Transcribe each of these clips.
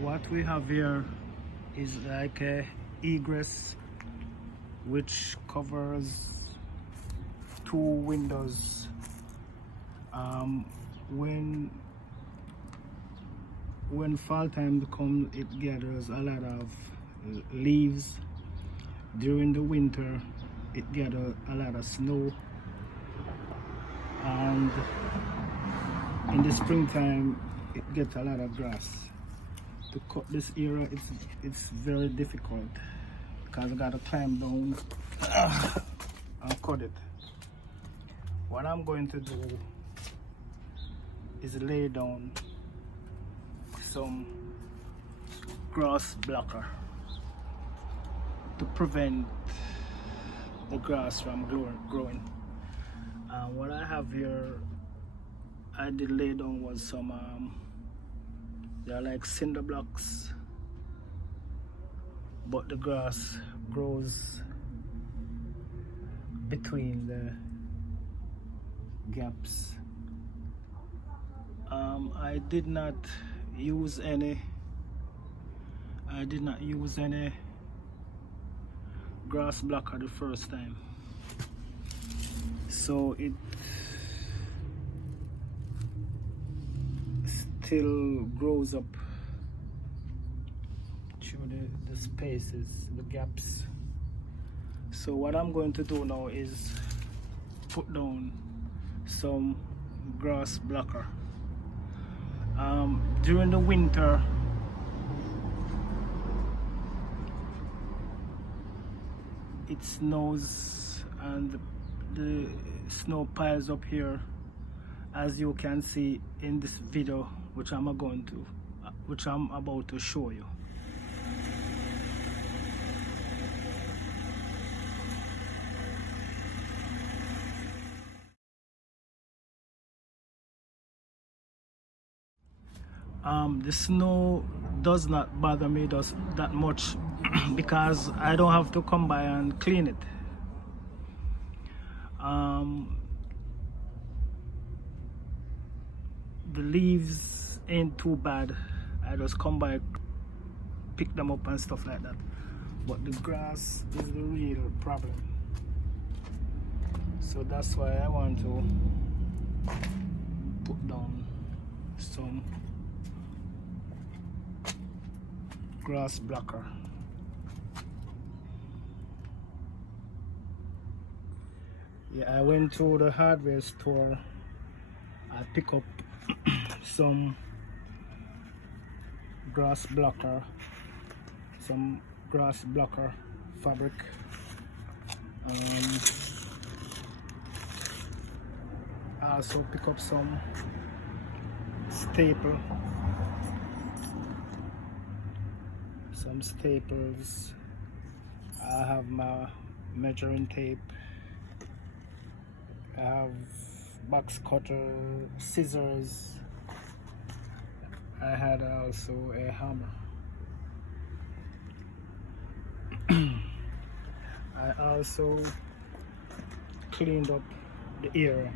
What we have here is like a egress which covers two windows. When fall time comes, it gathers a lot of leaves. During the winter, it gathers a lot of snow, and in the springtime, it gets a lot of grass. To cut this area, it's very difficult because I gotta climb down and cut it. What I'm going to do is lay down some grass blocker to prevent the grass from growing. What I have here, I did lay down was some they're like cinder blocks, but the grass grows between the gaps. I did not use any grass blocker the first time, so it still grows up through the spaces, the gaps. So what I'm going to do now is put down some grass blocker. During the winter, it snows and the snow piles up here, as you can see in this video, which I'm about to show you. The snow does not bother me that much because I don't have to come by and clean it. The leaves ain't too bad. I just come by, pick them up and stuff like that. But the grass is the real problem. So that's why I want to put down some grass blocker. Yeah, I went to the hardware store. I pick up some grass blocker fabric. I also pick up some staples. I have my measuring tape. I have box cutter, scissors. I had also a hammer. I also cleaned up the area,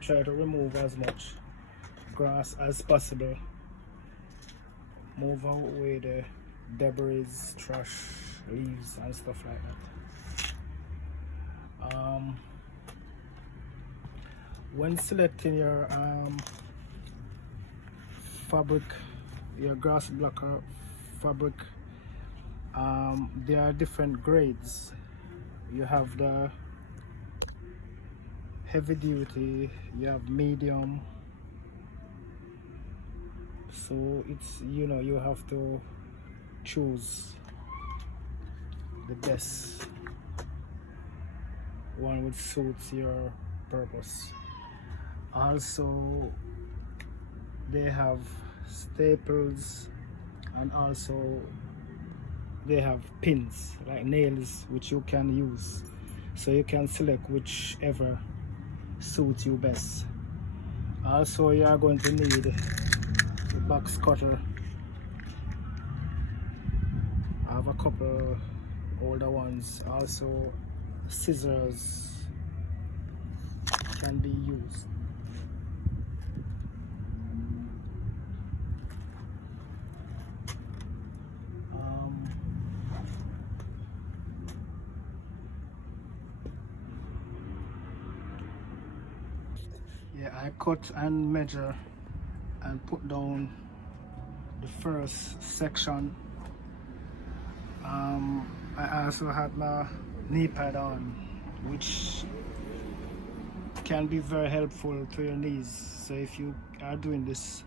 try to remove as much grass as possible, move away the debris, trash, leaves and stuff like that. When selecting your fabric, your grass blocker fabric, there are different grades. You have the heavy duty, you have medium, so it's, you have to choose the best one which suits your purpose. Also, they have staples, and also they have pins like nails which you can use, so you can select whichever suits you best. Also, you are going to need the box cutter. I have a couple older ones. Also, scissors can be used. Yeah, I cut and measure and put down the first section. I also had my knee pad on, which can be very helpful to your knees. So if you are doing this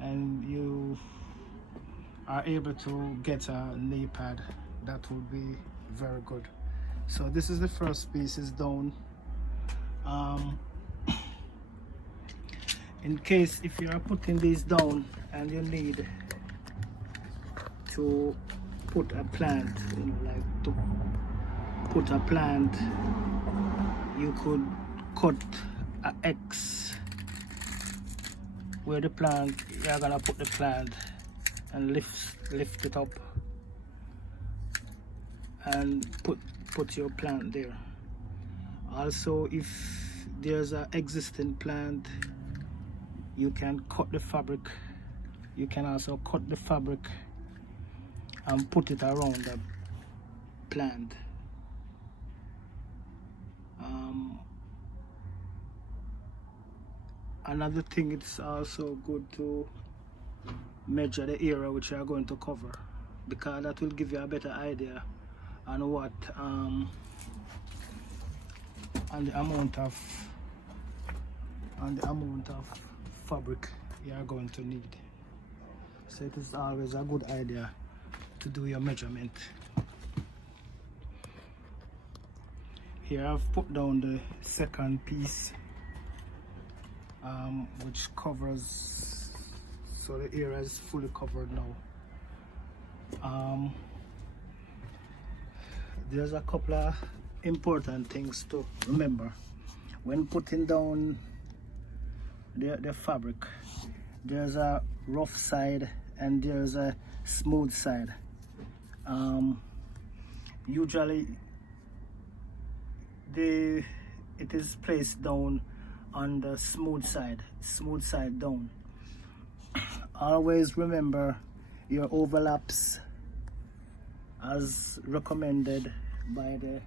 and you are able to get a knee pad, that would be very good. So this is the first piece is done. In case if you are putting these down and you need to put a plant, like to put a plant, you could cut a X where the plant, you're gonna put the plant and lift it up and put your plant there. Also, if there's an existing plant, you can cut the fabric. You can also cut the fabric and put it around the plant. Another thing, it's also good to measure the area which you are going to cover, because that will give you a better idea on what and the amount of fabric you are going to need. So it is always a good idea to do your measurement. Here I've put down the second piece, which covers, so the area is fully covered now. There's a couple of important things to remember when putting down the fabric. There's a rough side and there's a smooth side. Usually it is placed down on the smooth side down. Always remember your overlaps as recommended by the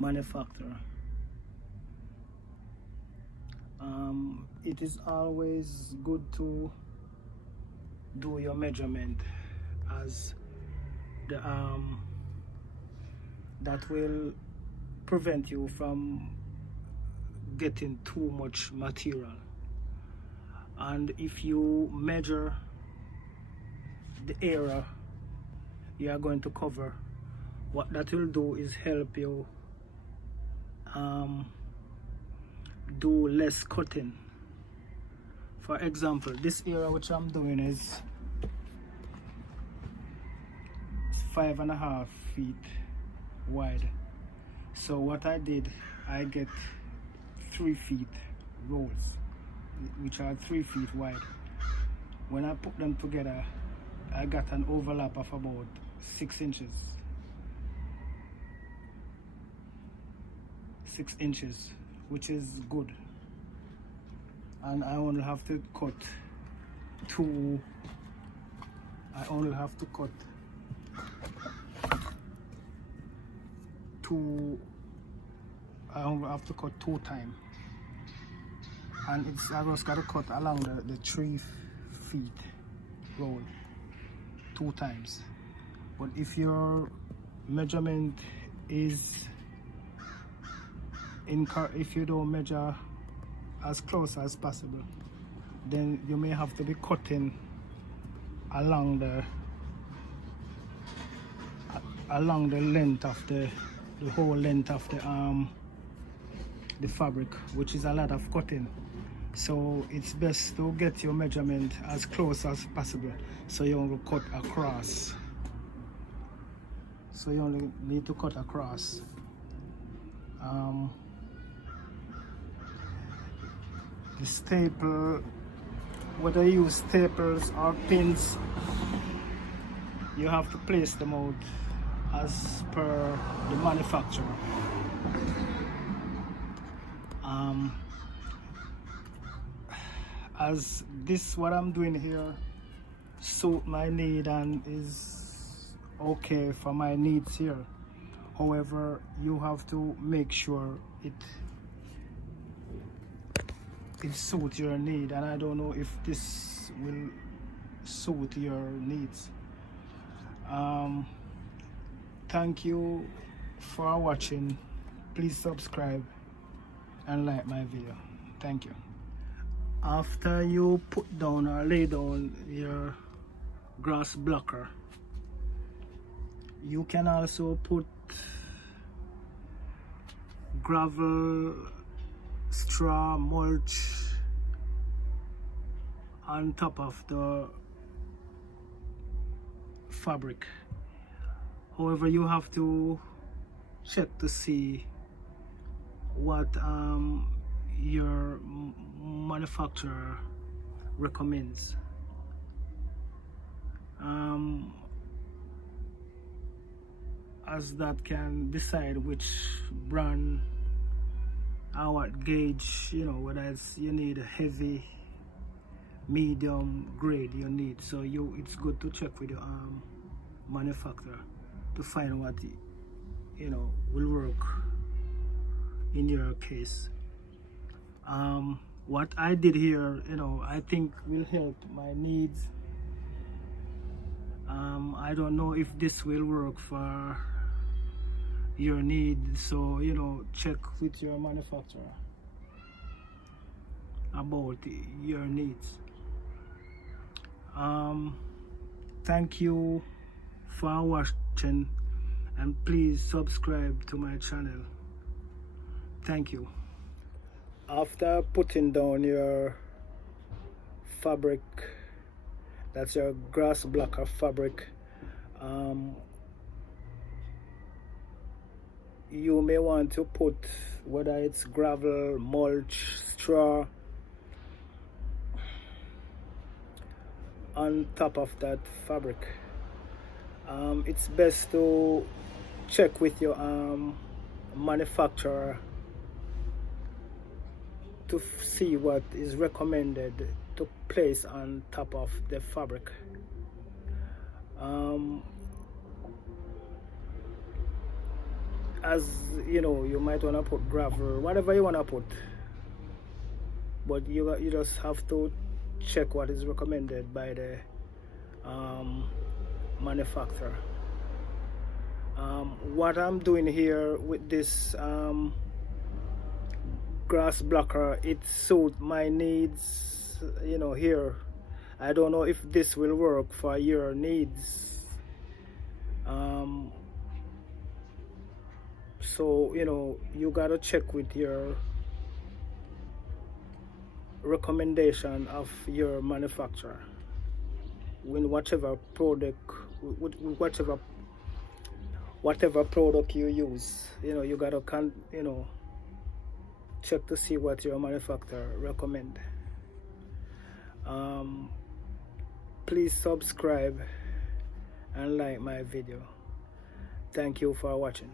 manufacturer. It is always good to do your measurement, as the that will prevent you from getting too much material. And if you measure the area you are going to cover, what that will do is help you do less cutting. For example, this area which I'm doing is 5.5 feet wide. So what I did, I get 3 feet rolls, which are 3 feet wide. When I put them together, I got an overlap of about 6 inches. 6 inches, which is good. And I only have to cut two. I only have to cut two times, and I just got to cut along the 3 feet roll 2 times. But if your measurement is if you don't measure as close as possible, then you may have to be cutting along the length of the whole length of the fabric, which is a lot of cutting. So it's best to get your measurement as close as possible, so you only cut across. So you only need to cut across. The staple, whether you use staples or pins, you have to place them out as per the manufacturer. As this, what I'm doing here, suit my need and is okay for my needs here. However, you have to make sure it suits your need, and I don't know if this will suit your needs. Thank you for watching. Please subscribe and like my video. Thank you. After you put down or lay down your grass blocker, you can also put gravel, straw, mulch on top of the fabric. However, you have to check to see what your manufacturer recommends. As that can decide which brand or what gauge, whether you need a heavy, medium grade you need. So it's good to check with your manufacturer to find what will work in your case. What I did here, I think will help my needs. I don't know if this will work for your need, so check with your manufacturer about your needs. Thank you for watching, and please subscribe to my channel. Thank you. After putting down your fabric, that's your grass blocker fabric, you may want to put, whether it's gravel, mulch, straw, on top of that fabric. It's best to check with your manufacturer to see what is recommended to place on top of the fabric. As you might want to put gravel, whatever you want to put, but you just have to check what is recommended by the manufacturer. What I'm doing here with this grass blocker, it suits my needs. Here, I don't know if this will work for your needs. So you gotta check with your recommendation of your manufacturer when whatever product you use. You gotta check to see what your manufacturer recommend. Please subscribe and like my video. Thank you for watching.